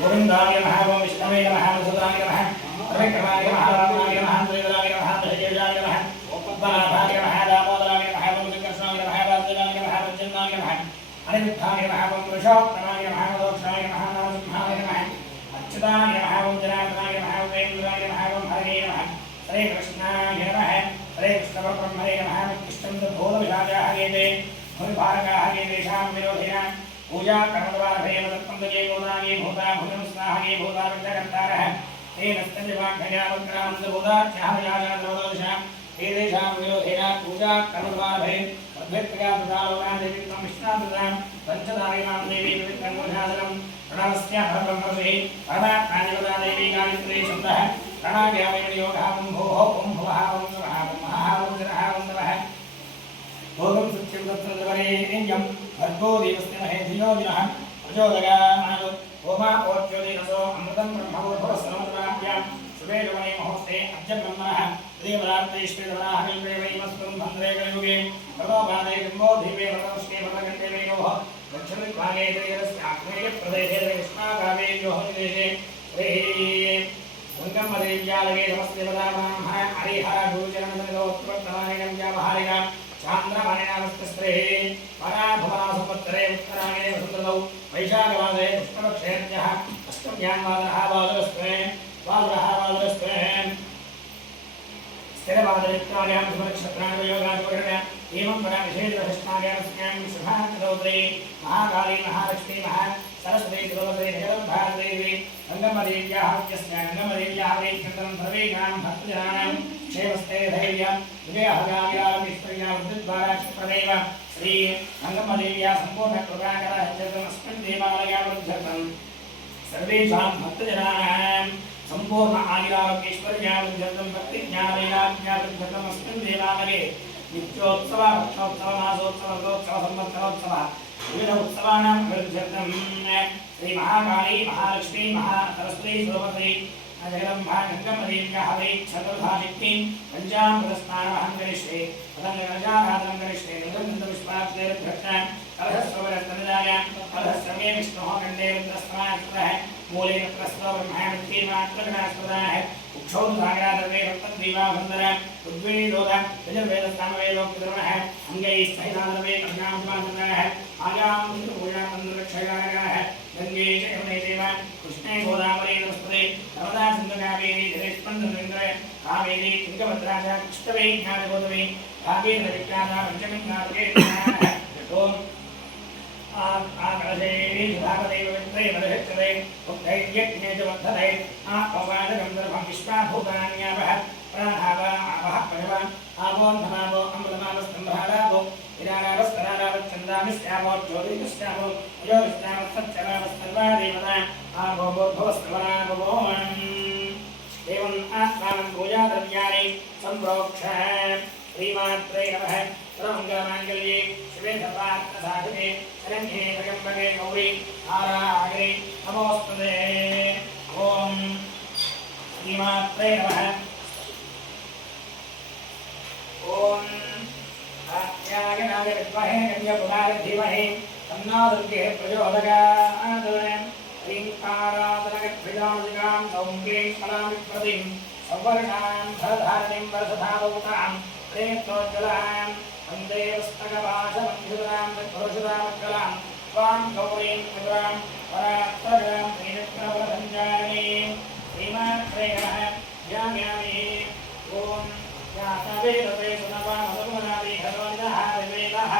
गोविंदाय नमः ओम विष्णवे नमः वसुदाय नमः त्रिविक्रमाय नमः रामाय नमः त्रिविदाय नमः त्रिजयाय नमः पद्मनाभाय नमः दामोदराय नमः ओम कृष्णाय नमः वासुदेवाय नमः वज्रनाय नमः अनिरुद्धाय नमः ओम पुरुषोत्तमाय नमः मोक्षाय नमः नारसिंहाय नमः अच्युताय नमः ओम जनार्दनाय नमः ओम वेन्द्राय नमः ओम हरे नमः श्री कृष्णाय नमः श्री कृष्णपरब्रह्मणे नमः कृष्णं भूतविषाजाः हरेते भूभारकाः हरेतेषां विरोधिना पूजा कर्मद्वारभये मदत्पन्दये गोदाये भूता भूतमस्नाहये भूता विघ्नकर्तारः तेन स्तन्यवाङ्घयावक्रामन्दभूताख्याहयाजाद्रोदोषां एतेषां विरोधेन पूजा कर्मद्वारभये तद्भक्त्या तदालोना देवी त्वं विष्णादुदां पञ्चदायिनां देवी पवित्रं प्रणवस्य परब्रह्मसे परमात्मादिवदा देवी गायत्री शब्दः प्रणायामेन योगः ॐ भोः ॐ भुवः ॐ स्वः ॐ महः ॐ जनः ॐ नमः भोगं सत्यं तत्सर्वरेण्यं भर्गो देवस्य महे धियो दिनः प्रचोदयामानो होमा ओच्योदिनसो अमृतं ब्रह्मभूर्भुवस्सनोद्राभ्यां शुभेजमने मुहूर्ते अद्य ब्रह्मणः देवरात्रेष्वेदवराहमेवैमस्तं भन्द्रे कलियुगे प्रभोपादे बिम्बो धीमे वरदंष्टे वरदगण्डे वयोः दक्षिणदिग्भागे देवस्य आग्नेयप्रदेशे कृष्णागावेयोः निदेशे गङ्गम्मदेव्यालये नमस्तेवदानां हरिहर गुरुचरणोत्तमनायकं चान्द्रमणिनामस्त्रे पराभुवनासुपत्रे उत्तरायणे वसुन्तौ वैशाखमासे पुष्पक्षेत्रः अष्टम्यां वादरः वादरस्त्वे स्थिरवादरित्रायां सुमनक्षत्राणयोगाचोरण एवं परा विशेषविशिष्टायां स्यां शुभान्तरौद्रे महाकाली महालक्ष्मी सरस्वती द्रौपदी जगदम्बादेवी गङ्गम्मदेव्याः गङ्गम्मदेव्याः वैकुण्ठं सर्वेषां भक्तजनानां क्षेमस्ते धैर्य विजयहगाविलापीश्वर्या वृद्धिद्वारा क्षिप्रदेव श्री गङ्गम्मदेव्याः सम्पूर्णकृपाकरहस्मिन् देवालयावृद्ध्यर्थं सर्वेषां भक्तजनानां सम्पूर्ण आयुरारोग्यैश्वर्यावृद्ध्यर्थं भक्तिज्ञानैराज्ञावृद्ध्यर्थम् अस्मिन् देवालये नित्योत्सव भक्षोत्सव मासोत्सव रथोत्सव संवत्सरोत्सव विविध उत्सवानां वृद्ध्यर्थं श्री महाकाली महालक्ष्मी महासरस्वती सरस्वती जगदम्बा गङ्गम्मदेव्याः वै चतुर्धाशक्तिं पञ्चामृतस्नानमहं करिष्ये पतङ्गराजाराधनं करिष्ये रुद्रपुष्पाब्देभ्यर्थं कलहस्वरस्तनदाय कलहस्रमे विष्णोः कण्डे रुद्रस्तमास्तः मूले रुद्रस्व ब्रह्माण्डीमात्रगणास्पदाः उक्षौधाग्रादर्वे रक्तद्वीवाभन्दर उद्वेदोद यजुर्वेदस्तामवेदोक्तिधर्मः अङ्गैस्सहितादर्वे कन्यामुपासनाः आगां पूजातन्त्रक्षयागाः गङ्गे च यमुने चैव कृष्णे गोदावरी नमस्ते नर्मदा सिन्धुकावेरी जलेस्पन्दन्द्र कावेरी तुङ्गभद्रा च कृष्णवे ज्ञानगोदावरी भागीरथीकादा पञ्चमीनाथके ॐ आकर्षे सुधापदेव वित्रे वदहच्चते उद्धैर्यज्ञे च वर्धते आपवादगन्धर्वं विश्वाभूतान्यावः प्राणाव आवः प्रभव आवोन्धनावो अमृतमावस्तम्भारावो विरारावस्तरारावच्छन्दामिस्यावो ज्योतिष्यावो योगिष्यावस्तच्चरावस्तर्वादेवता आवो भवस्तवरावोम् एवम् आत्मानं पूजाद्रव्याणि सम्प्रोक्ष श्रीमात्रे नमः सर्वमङ्गलमाङ्गल्ये शिवे सर्वार्थसाधिके शरण्ये त्र्यम्बके गौरी नारायणे नमोस्तुते ॐ श्रीमात्रे नमः ॐ आज्ञायनाय विद्महे कन्याकुमारी धीमहि तन्नो दुर्गे प्रचोदयात् ह्रीङ्कारादनगद्भिजादिकां सौम्ये फलामिप्रतिं सौवर्णां धरधारणीं वर्षधावौकां प्रेत्रोज्ज्वलां वन्दे पुस्तकपाशमन्युरां तत्पुरुषदामज्ज्वलां त्वां गौरीं त्रिपुरां परात्परां श्रीनित्रवरसञ्जानीं श्रीमात्रे नमः ध्यायामि ॐ यातवेदते सुनवामसुमनादि हरोनिदः विवेदः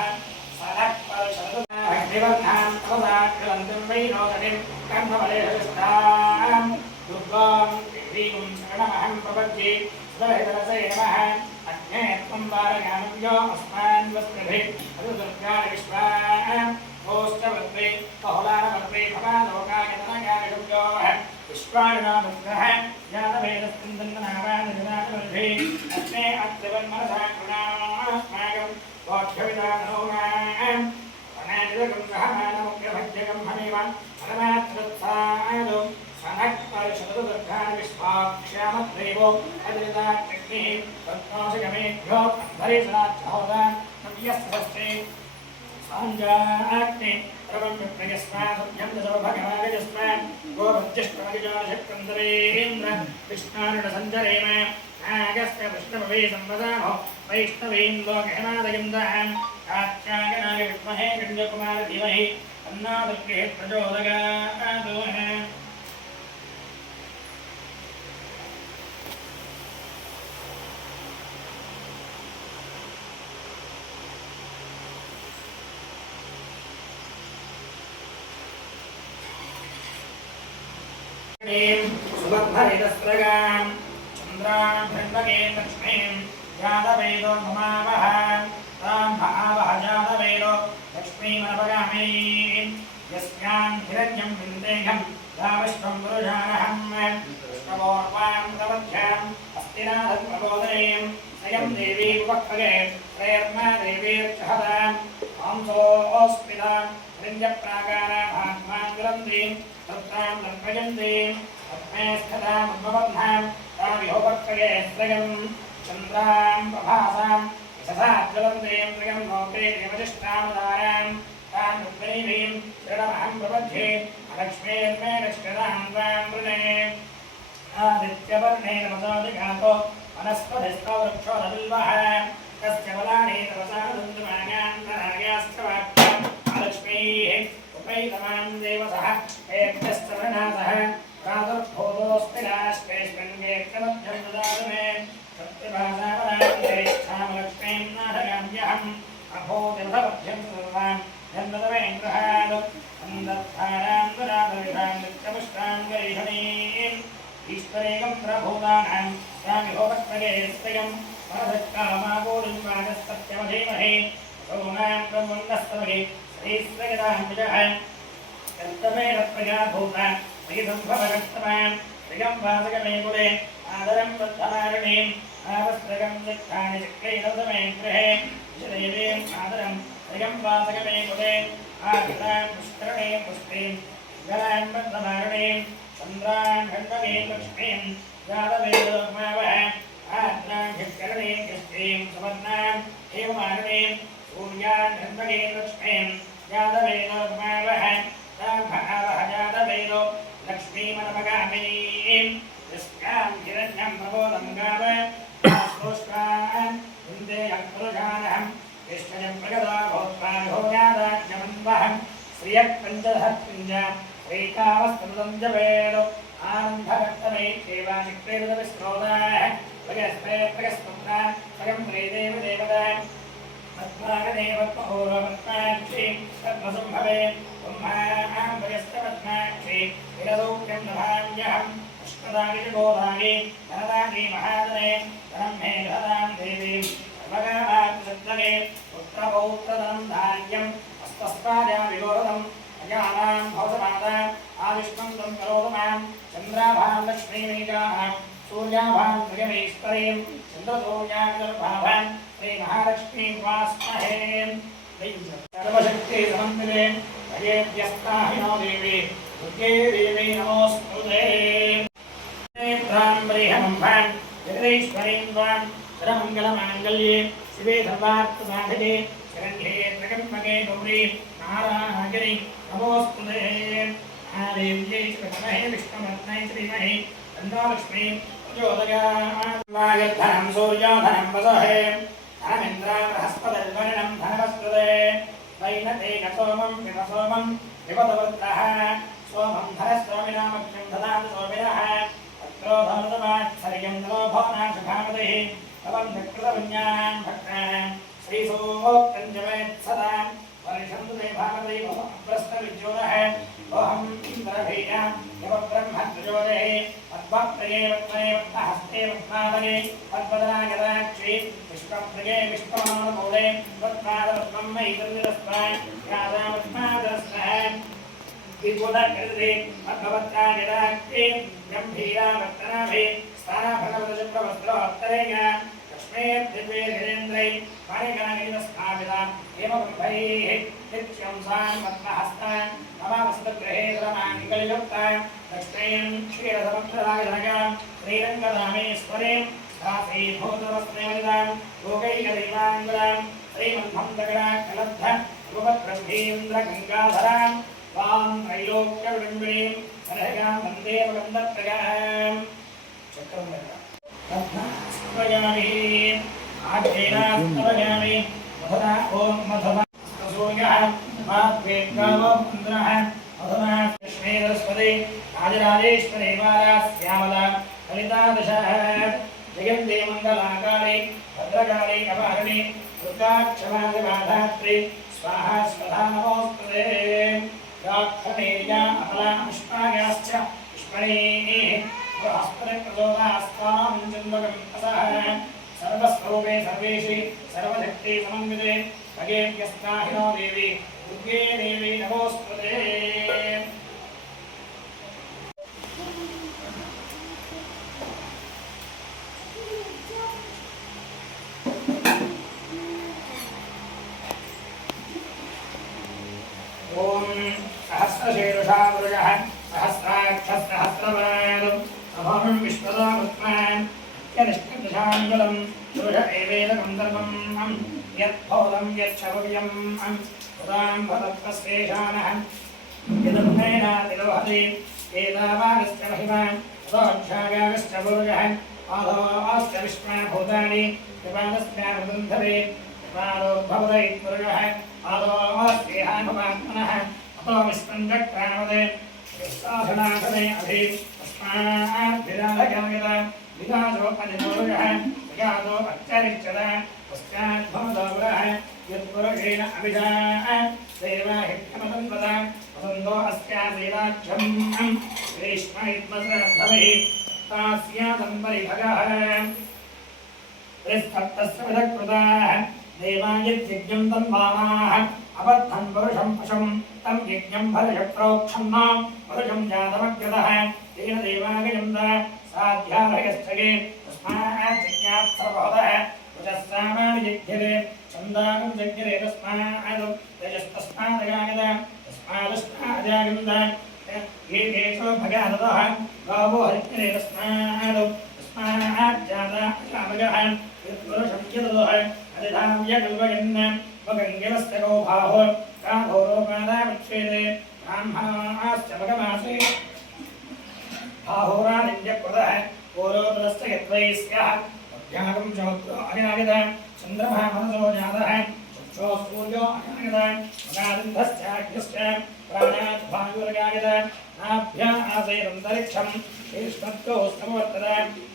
सदः परशतुर्विवर्धां अवदाक्षरन्तं वैनोदनिं कर्मफलेशस्तां दुर्गां ह्रीं शरणमहं प्रपद्ये सुरहितरसे नमः अग्ने त्वं वारयामव्यो अस्मान् वस्त्रभिः अरुदुर्गाय विश्वां ओष्ठवर्त्रे बहुलारवर्त्रे भवालोकायतनगायशुभ्योः विश्वाणुनामुग्रः ज्ञातवेदस्कन्दन्नावानिजनातवर्भिः अग्ने अत्रिवन्मनसा कृणास्माकं वोक्षविदानोगाम् अनादिदकं सहमानमुग्रभज्यकं हमेव परमात्मत्सादो सनक्परिषदुर्गान् विश्वाक्ष्यामद्देवो अदिताग्निः पद्माशगमेभ्यो धरिसनाच्छहोदान् नव्यस्वस्ते साञ्जाग्ने सर्वं विप्रयस्मात् भगवान् गोभज्यष्टमगिजाशक्तन्तरेन्द्र कृष्णारुणसञ्चरेम नागस्य कृष्णभवे संवदामो वैष्णवीं लोकहिमादयन्ताम् कात्यायनाय विद्महे कन्याकुमार धीमहि तन्नो दुर्गे प्रचोदयात् सुवर्धरितस्रगां चन्द्रां भण्डके लक्ष्मीं यादवेदो ममावह तां भावः यादवेदो लक्ष्मीमनपगामीं यस्यां हिरण्यं बिन्देहं रामश्वं गुरुजानहं कृष्णपूर्वां प्रवध्याम् अस्तिनाथं प्रबोधयेयं स्वयं देवी वक्फगे प्रेर्मा देवीर्चहदां हंसोऽस्मितां हिरण्यप्राकाराभाग्मां विरन्तीं तत्रां लम्बयन्तीं पद्मेस्थतामुद्भवह्नां तामिहोपक्वये स्त्रयं चन्द्रां प्रभासां यशसाज्वलन्तीं त्रियं लोके देवजिष्ठामदारां तां रुक्मिणीं शरणमहं प्रपद्ये लक्ष्मीर्मे लक्ष्मीरां त्वां वृणे आदित्यवर्णे नमसादिघातो वनस्पतिस्थो वृक्षोदबिल्वः तस्य बलानि तपसा दन्तमागान्तरागाश्च वाक्यम् अलक्ष्मीः उपैतमां देवसः एभ्यस्तवनासः प्रादुर्भूतोऽस्ति राष्ट्रेष्वन्येकमध्यं ददातु मे सत्यभासावराज्येष्ठामलक्ष्मीं नाथगाम्यहम् अभूतिमधमध्यं सर्वां जन्मदमे गृहात् सन्दद्धारां ददातविषां नित्यपुष्टां गैषणीम् ईश्वरेकं प्रभूतानां यामिहोपक्वये स्त्रयं वरदत्कामापूरिं वाजस्तत्यमधीमहि सोमां ब्रह्मण्डस्तमहि श्रीस्त्रयदां विजः कर्तमेन प्रजाभूता श्रीसम्भवकर्तमां श्रियं वासकमे कुले आदरं बद्धमारणीम् आवस्त्रकं चित्तानि चक्रैरसमे गृहे विशदेवीम् आदरं श्रियं वासकमे कुले आदितां पुष्करणे पुष्पीं गलां बद्धमारणीम् चन्द्रां खण्डवीं लक्ष्मीं यादवेदोमावह आद्रां हिष्करणीं कृष्णीं सुवर्णां हेममारणीं सूर्यां खण्डवीं लक्ष्मीं यादवेदोमावह तां भावः यादवेदो लक्ष्मीमनपगामिनीं यस्यां हिरण्यं प्रबोधं गाव आश्रोष्टान् वन्दे अङ्कुरजानहं कृष्णजं प्रगदा भूत्वा विहोजादाज्ञमन्वहं श्रियः पञ्चधत्पुञ्जा श्रीकामस्तमृतं जपेदो आनन्दभक्तमयि देवाचिक्रेदविस्रोदाः प्रगस्पुत्रा स्वयं प्रेदेव देवता पद्मागदेवत्महोरपद्माक्षी पद्मसम्भवे ब्रह्मां वयस्तपद्माक्षी विरसौख्यं दधाम्यहम् पुष्पदानि च गोदानि धनदानि महादने धनं मे धदां देवीं सर्वकामात्सद्दने पुत्रपौत्रधनं धान्यम् हस्तस्पाजा विगोरदम् अजानां भवसमादां आविष्णं तं करोतमां चन्द्राभां लक्ष्मीमेकां सूर्याभां त्रियमेश्वरीं चन्द्रसूर्याग्निर्भाभां श्रीमहालक्ष्मीं वास्महे सर्वशक्तिसमन्विते भजेद्यस्ताहिनो देवी दुर्गे देवी नमोऽस्तुते नेत्रां बृहमम्भां जगदीश्वरीं त्वां सर्वमङ्गलमाङ्गल्ये शिवे सर्वार्थसाधिके शरण्ये त्र्यम्बके गौरी नारायणी नमोस्तुते आदेव्यै श्रीमहे विष्णुपत्न्यै श्रीमहि तन्नो लक्ष्मीं प्रचोदयात् वायद्धनं सूर्योधनं वसुहे धनमिन्द्रां बृहस्पतिर्वरुणं धनवस्पते वैनतेन सोमं पिबसोमं पिबतवृत्रः सोमं धनस्वामिनामक्षं ददातु सोमिनः अत्रोधमृतमात्सर्यं नमोभो नाशभामतिः तवं चक्रतपुण्यां भक्तानां श्रीसूक्तं जपेत् सदा परिषन्तु ते भागवते प्रश्नविद्योतः ओहम् इन्द्रभीयां यवब्रह्मद्वयोदये पद्मप्रिये पद्मने पद्महस्ते पद्मादने पद्मदनागदाक्षी विष्णुप्रिये विष्णुमानमूले पद्मादपद्मं मयि तन्निरस्तां यादा पद्मादरस्नः विबुधकृते पद्मवत्रागदाक्षी गम्भीरावर्तनाभि स्थानाफलवदचक्रवस्त्रोत्तरेण लक्ष्मीर्दिव्येन्द्रै माणिकनागिनस्थापिता हेमकुम्भैः नित्यं सां पद्महस्तां नमामस्तगृहे धरमाङ्गल्युक्तां लक्ष्मीं क्षीरसमुद्रराजनगां श्रीरङ्गधामेश्वरीं स्थासीभूतवस्त्रवलितां योगैकदैवाङ्गुलां श्रीमन्मन्दगणाकलब्ध उपब्रह्मेन्द्र गंगाधरां वां त्रैलोक्यविडम्बिनीं कनकां वन्दे वन्दत्रयां चक्रं रत्नास्त्रयामि आढ्येनास्त्रयामि मधुना ॐ मधुना सूर्यः मात्वेङ्गावो इन्द्रः मधुना कृष्णे सरस्वती राजराजेश्वरी माला श्यामला ललिता दशः जयन्ते मङ्गलाकाले भद्रकाले कपालिनी दुर्गाक्षमाधिमाधात्री स्वाहा स्वधा नमोस्तुते याक्षणेया अमला पुष्पायाश्च पुष्पणेः हस्तप्रचोदास्तां चन्द्रकं तसः सर्वस्वरूपे सर्वेषि सर्वशक्ति समन्विते भगेभ्यस्ताहिनो देवी दुर्गे देवी नमोस्तुते ओम सहस्रशीर्षा वृजः सहस्राक्षसहस्रवरादं अभवं विश्वदामुत्मान् यनिष्ठदशाङ्गलं पुरुष एवेदकं सर्वं यद्भौतं यच्छवयम् उदां भवत्वस्तेषानः यदुन्नयनातिलोहति एतावागश्च महिमा ततोऽक्षागागश्च पुरुषः आधोऽश्च विश्वभूतानि कृपादस्म्यामृतन्धवे कृपादोद्भवत इत्पुरुषः आदोऽस्तेहानुपात्मनः अतो विश्वं चक्रावदे विश्वासनासने अभि तस्माद्भिराधगामित विदासोपनिपुरुषः विगातो अच्चरिच्यत पश्चाद्भवदोपुरः यत्पुरुषेण अभिजाः देवाहित्यमतन्वत वसन्तो अस्यासीराज्यम् ग्रीष्मैत्मसरद्धभिः तास्यादम्बरिभगः त्रिस्तप्तस्य विधकृताः देवायज्ञं तन्वानाः अबद्धं पुरुषं पशुं तं यज्ञं भरशप्रोक्षन्नां पुरुषं जातमग्रतः तेन देवागयन्त साध्याभयश्चये तस्मात् यज्ञात् सर्वहतः रुचस्सामानि यज्ञते छन्दागं यज्ञते तस्मात् रजस्तस्मादगायत तस्मादुष्टाजागन्त ये केशो भगादतः गावो हरिज्ञते तस्मात् जाता अजामगः यत्पुरुषं यदतः अधिधाव्यकल्पयन् वगङ्गिरस्य गौभावो काघोरोपादावच्छेदे ब्राह्मणाश्च भगमासे आहोरादिन्यकृतः पूर्वोत्तरस्य यद्वै स्याः अभ्यागं चौद्रो अजागत चन्द्रमः मनसो जातः चक्षो सूर्यो अजागत मगादिन्धश्चाग्निश्च प्राणात् वायुरजागत नाभ्या आसेदन्तरिक्षम् ईश्वत्तो समवर्तत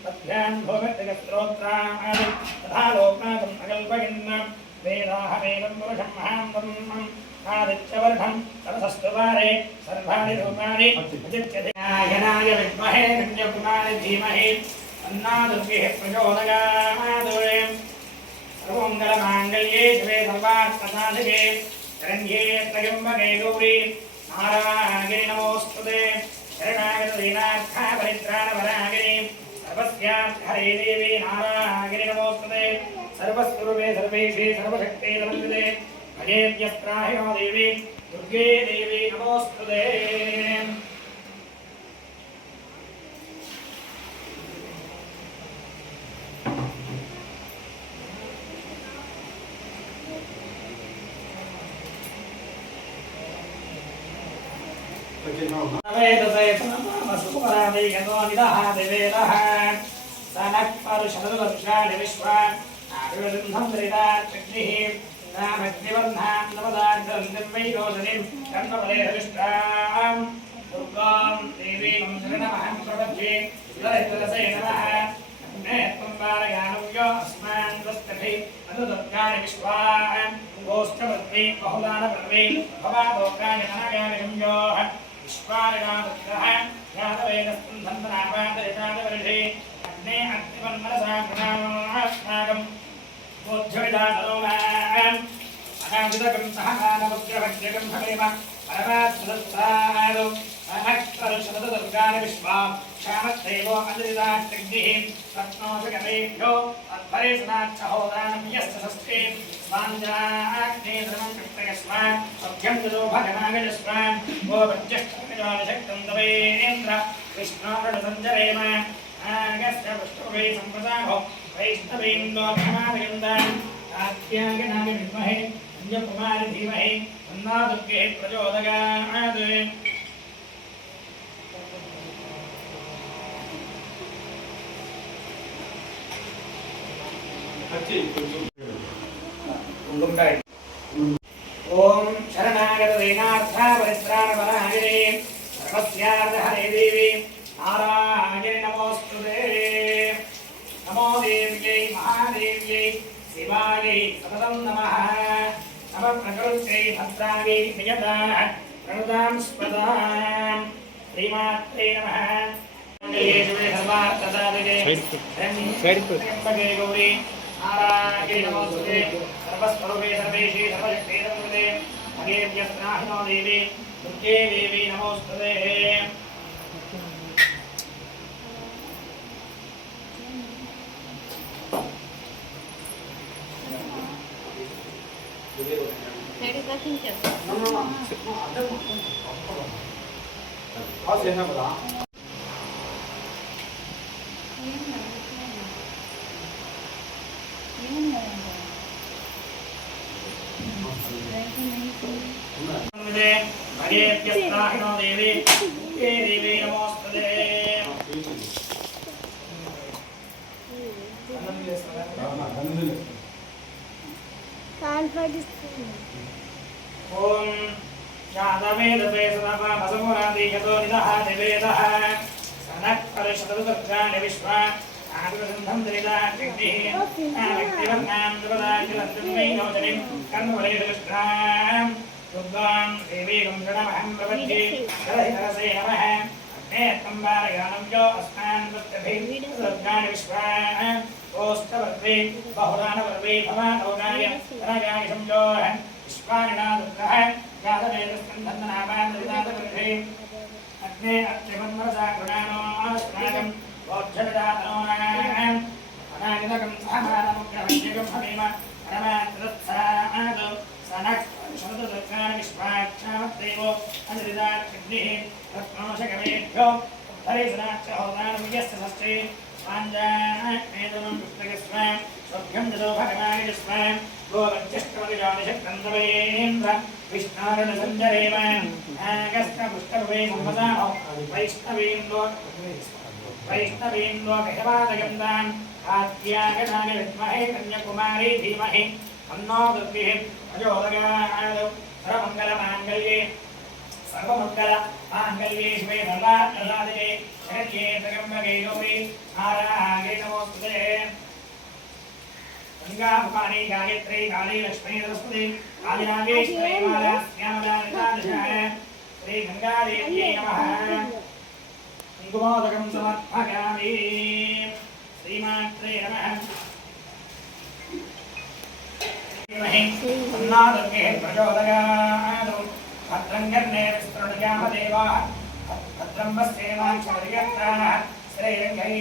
तद्भ्यान् भोगत्यगस्त्रोत्रात् तथा लोकागम् अकल्पयन् वेदाहमेनं पुरुषं महान्तम् आदित्यवर्धं सरसस्तुवारे सर्वाणि रूपाणि अजित्यते नारायणाय विद्महे कन्याकुमारी धीमहि तन्नादुर्गेः प्रचोदयात् सर्वमङ्गलमाङ्गल्ये शिवे सर्वार्थसाधिके शरण्ये त्र्यम्बके गौरी नारायणि नमोऽस्तुते शरणागतदीनार्था परित्राणपरागिनि सर्वस्यार्थे देवी नारायणि नमोऽस्तुते सर्वस्वरूपे सर्वेषु सर्वशक्ते समन्विते भगेभ्यस्त्राहिनो देवी दुर्गे देवी नमोऽस्तुते सनक्परुषदुर्गाणि विश्वान् आयुर्गन्धं दरिदाग्निः नामग्निवर्धां नवदाग्रन्थिं वैरोचनीं कर्णबले हरिष्ठां दुर्गां देवीं शरणमहं प्रपद्ये सुरहितरसे नमः अग्ने त्वं बालयानं यो अस्मान् वस्तभि अनुदुर्गाणि विश्वान् गोष्ठपद्मी बहुदानपर्वी भवादोकानि नागानि संयोः विश्वानिनादुर्गः यादवेदस्तं धन्तनापादयतादवर्षे अग्ने अग्निवन्मनसा कृणास्माकं बोध्यविदातरोमान् अनादितकं सहकानवग्रभग्यकं भवेम परमात्मदत्तादौ अनक्तरुषदुर्गानि विश्वां क्षामत्देवो अदृदाग्निः रत्नोऽभिगमेभ्यो अध्वरे सदाच्छहोदानं यस्य षष्ठे स्वाञ्जाग्ने धर्मं कृष्णयस्मान् सभ्यं जलो भगनागजस्मान् गोपज्यष्टमिजालशक्तं तवेन्द्र कृष्णोरणसञ्जरेम आगस्य पृष्ठभे सम्प्रदाहो वैष्णवेन्दो क्षमादयन्तान् आत्यागनाय विद्महे कुमारी धीमहि तन्नो दुर्गे प्रचोदयात् ओम शरणागत देनार्थ परित्राण वरागिरे सर्वस्यार्थ देवी नारायणे नमोस्तुते नमो देव्यै महादेव्यै शिवायै सततं नमः नमः प्रकृत्यै भद्रायै नियता प्रणुतां स्पदां श्रीमात्रे नमः गौरी नारायणे नमोस्तुते सर्वस्वरूपे सर्वेशे सर्वशक्ते नमोस्तुते भगेभ्यस्नाहिनो देवी दुर्गे देवी नमोस्तुते भगेभ्यस्नाहिनो देवी दुर्गे देवी नमोस्तुते ओम यादवेदते सदा भसमुरादिगतो निदः देवेदः सनः परिषदुर्गाणि विश्वा आदिवसन्धं दरिदाग्निः आविक्तिवर्णां दुर्गाञ्जलन्तुन्मै नोजनिं कर्मवलेषुष्टां दुर्गां देवीं गणमहं प्रपद्ये हरहितरसे नमः अग्ने त्वम्बारयानं यो अस्मान् वृत्तभिः दुर्गाणि विश्वा ओष्ठवर्वे बहुदानवर्वे भवानोगाय राजाय संयोः विश्वानिना दुर्गः यादवेदस्कन्धन्नामान् दरिदातगृहे अग्ने अत्रिमन्मरसा गुणानो अस्माकं वोज्झविदातनोनाम् अनागितकं सहमानमुग्रहण्यकं हमेम परमात्रत्सादौ सनः शरदुर्गाणि विश्वाक्षामद्देवो अनिरिदाग्निः रत्नोषकमेभ्यो उद्धरेसनाच्च होदानमुयस्य षष्ठे स्वाञ्जानेतुनं पुस्तकस्व स्वभ्यं ददो भगवानिस्व गोवज्यष्टमतिजानिषक्तन्दवेन्द्र विष्णारुणसञ्जरेव नागस्तपुष्टरुवे सम्पदाहो वैष्णवीं लोकहिवादगन्धान् आद्यागणानि विद्महे कन्याकुमारी धीमहि तन्नो दुर्गे प्रचोदयात् सर्वमङ्गलमाङ्गल्ये सर्वमङ्गलमाङ्गल्ये शिवे सर्वार्थसाधिके शरण्ये त्र्यम्बके गौरी नारायणे नमोस्तुते गंगाभवानी गायत्री काली लक्ष्मी सरस्वती कालिनागेश्वरी माला श्यामला नितादशः श्री गंगादेव्यै नमः कुङ्कुमोदकं समर्पयामि श्रीमात्रे नमः तन्नो दुर्गे प्रचोदयात् भद्रं कर्णे विस्तृणयाम देवाः भद्रं वस्येमाक्षमरियत्राः श्रीरङ्गैः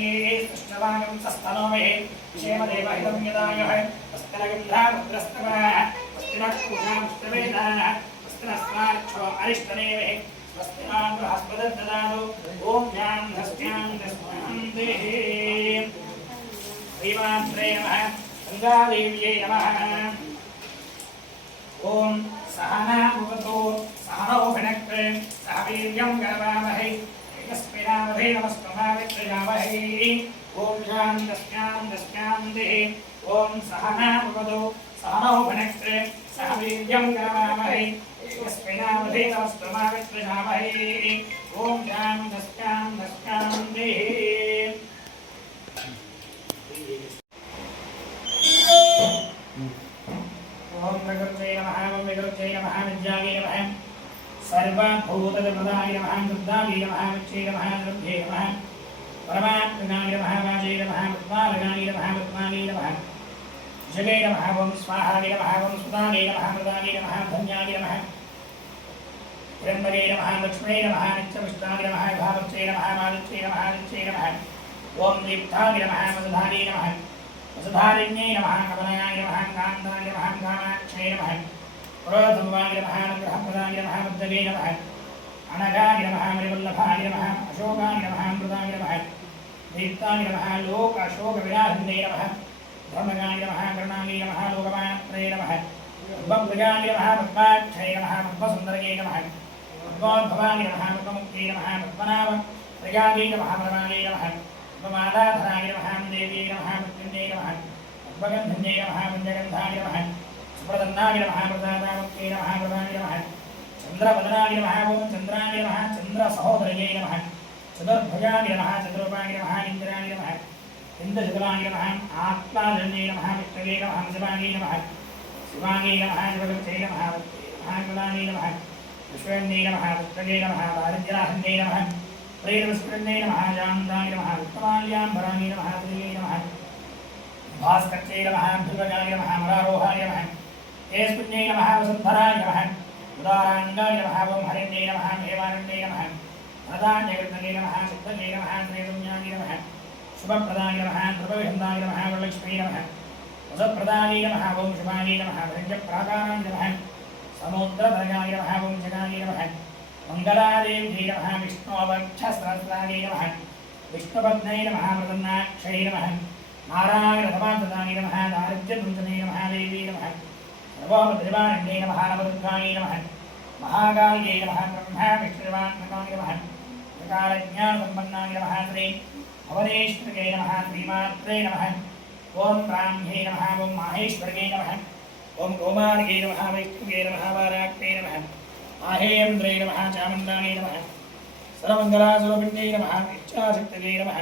सृष्टवागं सस्तनोमि क्षेमदेवहितं यदायुः वस्तिनगन्धारुद्रस्तवः वस्तिनपूषांस्तवेदाः वस्तिनस्वाक्षो अरिष्टनेमिः स्वस्तिनां बृहस्पतिर्ददातु ॐ ध्यां धस्त्यां दस्मान्देः श्रीमात्रे नमः गङ्गादेव्यै नमः ॐ सहना भवतु सहनौ भुनक्तु सह वीर्यं करवावहै तेजस्विनावधे नमस्तुमावित्रियावहै ॐ शान्तिः ॐ सहना भवतु सहनौ भुनक्तु सह वीर्यं करवावहै तेजस्विनावधे नमस्तुमावित्रियावहै ॐ शान्तिः ओम प्रकृते नमः ओम विकृते नमः विद्यागे नमः सर्वभूतप्रदाय नमः दुर्गागे नमः विच्चे नमः द्रव्ये नमः परमात्मनाय नमः वाजे नमः मुद्मालगाय नमः मुद्मागे नमः जगे नमः ओम स्वाहागे नमः ओम सुदागे नमः मृदागे नमः धन्यागे नमः त्र्यम्बके नमः लक्ष्मे नमः नित्यपुष्टागे नमः भावच्चे नमः मालिच्चे नमः नित्ये नमः ओम दीप्तागे नमः मधुधागे नमः वसुधारिण्यै नमः कमलाय नमः कान्ताय नमः कामाक्षये नमः क्रोधम्वाय नमः अनुग्रहप्रदाय नमः बुद्धगे नमः अनगाय नमः मणिवल्लभाय नमः अशोकाय नमः अमृताय नमः दीप्ताय नमः लोक अशोकविलासिन्यै नमः धर्मगाय नमः करुणाय नमः लोकमात्रे नमः पद्मप्रियाय नमः पद्माक्षये नमः पद्मसुन्दर्यै नमः पद्मोद्भवाय नमः पद्ममुक्त्यै नमः पद्मनाभ प्रियायै नमः परमायै नमः पद्ममालाधराय नमः देव्यै नमः मृत्युञ्जयै नमः पद्मगन्धन्यै नमः पञ्चगन्धाय नमः सुप्रसन्नाय नमः प्रसादामुक्त्यै नमः प्रभाय नमः चन्द्रवदनाय नमः ओं चन्द्राय नमः चन्द्रसहोदर्यै नमः चतुर्भुजाय नमः चतुरूपाय नमः इन्द्राय नमः इन्द्रशतवाय नमः आत्माजन्यै नमः विष्णवे नमः शिवाय नमः शिवाय नमः शिवगुप्त्यै नमः महागुणाय नमः विश्वेन्यै नमः विष्णवे नमः वारिद्राहन्यै नमः प्रेरविस्मृन्यै नमः जान्ताय नमः उत्तमाल्याम्बराय नमः प्रियै नमः भास्कर्यै नमः ध्रुवजाय नमः मरारोहाय नमः तेस्मिन्यै नमः वसुन्धराय नमः उदाराङ्गाय नमः ओं हरिण्यै नमः देवानन्दै नमः प्रदान्यकृतये नमः सिद्धये नमः श्रीसंज्ञाय नमः शुभप्रदाय नमः ध्रुवविहन्दाय नमः वरलक्ष्मी नमः वसप्रदाय नमः ओं शिवाय नमः भृङ्गप्राकाराय नमः समुद्रधर्गाय नमः ओं जगाय नमः मङ्गलादेव्यै नमः विष्णुवक्षसहस्राय नमः विष्णुपत्न्यै नमः प्रसन्नाक्षयै नमः नारायणसमाधृताय नमः दारिद्र्यदुर्जनै नमः देवी नमः सर्वोपद्रवाण्यै नमः नवदुर्गायै नमः महाकाल्यै नमः ब्रह्मा विष्णुर्वात्मकाय नमः त्रिकालज्ञानसम्पन्नाय नमः श्री भवनेश्वर्यै नमः श्रीमात्रे नमः ओं ब्राह्म्यै नमः ओं माहेश्वर्यै नमः ओं गोमार्यै नमः वैष्णव्यै नमः वाराक्यै नमः आहेन्द्रै नमः चामुण्डायै नमः सर्वमङ्गलास्वरूपिण्यै नमः इच्छाशक्तये नमः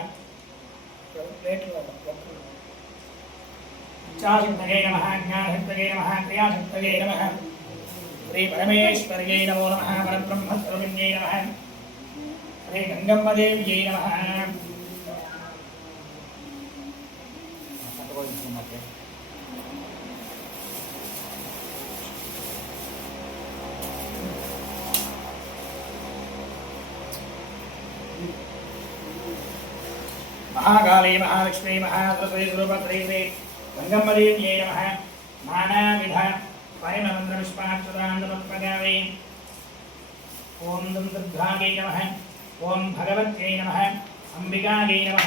इच्छाशक्तये नमः ज्ञानशक्तये नमः क्रियाशक्तये नमः श्री परमेश्वर्यै नमो नमः परब्रह्मस्वरूपिण्यै नमः श्री गङ्गम्मदेव्यै नमः महाकाली महालक्ष्मी महासरस्वती स्वरूप श्री श्री गङ्गम्मदेव्यै नमः नानाविध परिमलमन्त्रपुष्पाक्षरान्नमत्पगामि ओं दुर्गायै नमः ओं भगवत्यै नमः अम्बिकायै नमः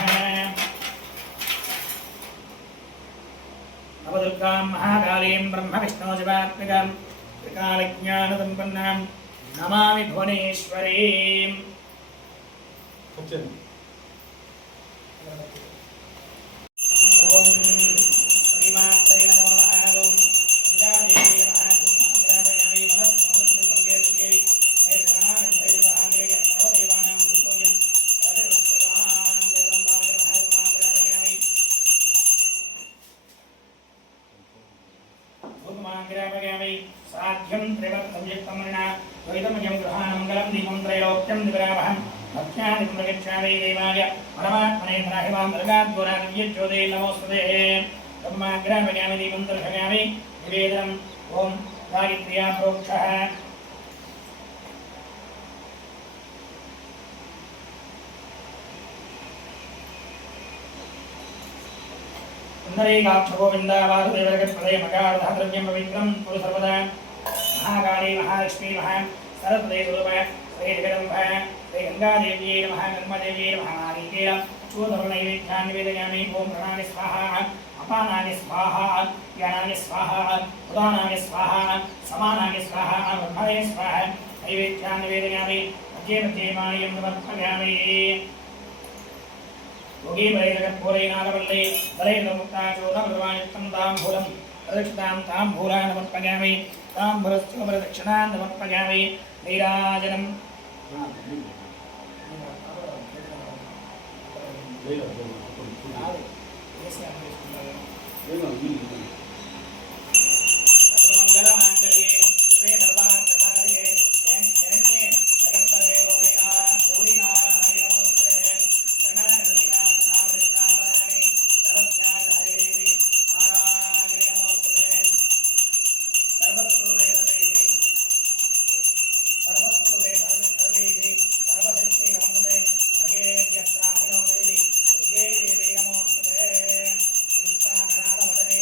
नवदुर्गां महाकालीं ब्रह्मविष्णुशिवात्मिकां त्रिकालज्ञानसम्पन्नां नमामि भुवनेश्वरीं ओं श्रीमात्रे नमो नमः ओं विद्यादेवी नमः धूपमग्रामयामि मनस्मृतिभव्ये दुर्गे एतनागन्धैर्वहाग्रेय सर्वदेवानां धूपोऽयं तदिरुच्यतां जगदम्बाय नमः धूपमग्रामयामि धूपमग्रामयामि साध्यं त्रिवर्तसंयुक्तमणिना द्वैतमयं गृहाणमङ्गलं दीपं त्रैलोक्यं दिवरावहम् भक्त्यादिं प्रगच्छामि देवाय परमात्मने प्राहिमां मृगाद्गोरादिव्यज्योते नमोस्तुते ब्रह्माग्रामयामि दीपं दर्शयामि निवेदनम् ॐ गायत्र्या प्रोक्षः सुन्दरीकाक्षगोविन्दा वासुदेवजगत्पदे मकारः द्रव्यं पवित्रं कुरु सर्वदा महाकाली महालक्ष्मी सरस्वती स्वरूप श्री जगदम्ब श्री गंगादेव्यै नमः गंगादेव्यै नमः नारीकेण चूर्णनैवेद्यान् निवेदयामि ओं प्राणानि स्वाहा अपानानि स्वाहा ज्ञानानि स्वाहा उदानानि स्वाहा समानानि स्वाहा ब्रह्मणे स्वाहा नैवेद्यान् निवेदयामि मध्ये मध्ये मायं समर्पयामि योगी वैरगत्पूरैनागवल्ले वरैर्मुक्ताचूर्णमृतवायुक्तं ताम्बूलं प्रदक्षिणां ताम्बूलान् समर्पयामि ताम्बूलस्योपरदक्षिणान् समर्पयामि नीराजनम् सर्वमङ्गलमाङ्गल्ये श्री सर्वार्थसाधिके शरण्ये जगत्पदे गौरीनारायणि नमोस्तुते शरणागतदिनाथावरित्राणि सर्वस्याधरेवि नारायणि नमोस्तुते सर्वस्वरूपे सर्वेशि सर्वशक्ति नमस्ते भगेभ्य प्राहिनो देवी दुर्गे देवी नमोस्तुते संस्थागणालवदने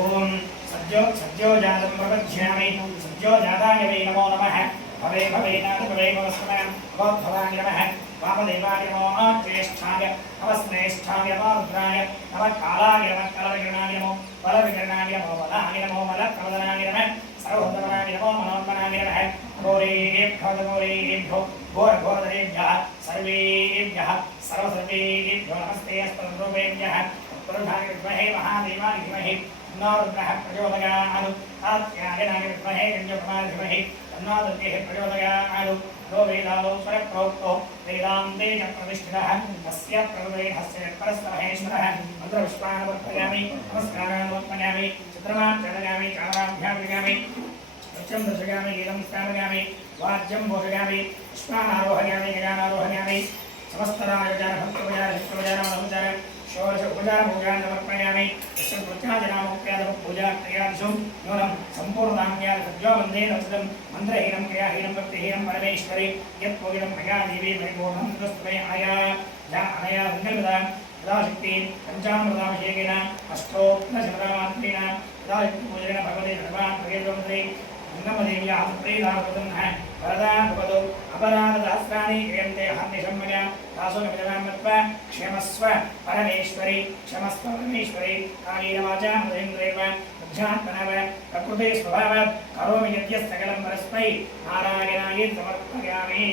ओम सद्यो जातं प्रपद्यामि सद्यो जाताय वै नमो नमः भवे भवेनाथ भवे भवस्मः भवद्भवाय नमः वामदेवाय नमो ज्येष्ठाय नमस्नेष्ठाय नमोरुद्राय नमः कालाय नमः कलविगणाय नमो बलविगणाय नमो बलाय नमो बलकवदनाय नमः सर्वोत्तमाय नमो मनोन्मनाय नमः घोरेभ्यो घोरघोरधरेभ्यः सर्वेभ्यः सर्वसर्वेभ्यो नमस्ते अस्तरूपेभ्यः पुरुषाय विद्महे महादेवाय धीमहि तन्नोरुद्रः प्रचोदयात् आत्यायनाय विद्महे गञ्जप्रमाय धीमहि तन्नो दुर्गेः प्रचोदयात् यो वेदालो स्वरप्रोक्तो वेदान्ते च प्रतिष्ठितः तस्य प्रभुदेहस्य परस्परहेश्वरः मन्त्रपुष्पाणवर्धयामि नमस्कारान् चित्रमाचरयामि चाराभ्यां विगामि नृत्यं दर्शयामि गीतं स्थापयामि वाद्यं घोषयामि पुष्पाणारोहयामि गजानारोहयामि समस्तरायोजनभक्तोपचार षोडश उपचारपूजां समर्पयामि पूजाक्रियादिषु नूनं सम्पूर्णाङ्ग्यासद्यो वन्दे रचितं मन्त्रहीनं क्रियाहीनं भक्तिहीनं परमेश्वरी यत्पूजितं मया देवी परिपूर्णं तस्मै अनया सङ्कल्पदा सदाशक्ति पञ्चामृताभिषेकेन अष्टोत्तरशतमात्रेण सदाशक्तिपूजनेन भगवते सर्वान् गंगमदेव्याः प्रीतावतन्नः वरदानपदौ अपराधसहस्राणि क्रियन्ते हर्निशं मया तासु निमिदनां मत्वा क्षमस्व परमेश्वरी कायेन वाचा मदेन्द्रेण बुद्ध्यात्मना वा प्रकृते स्वभावात् करोमि यद्यत् सकलं परस्मै नारायणाय समर्पयामि।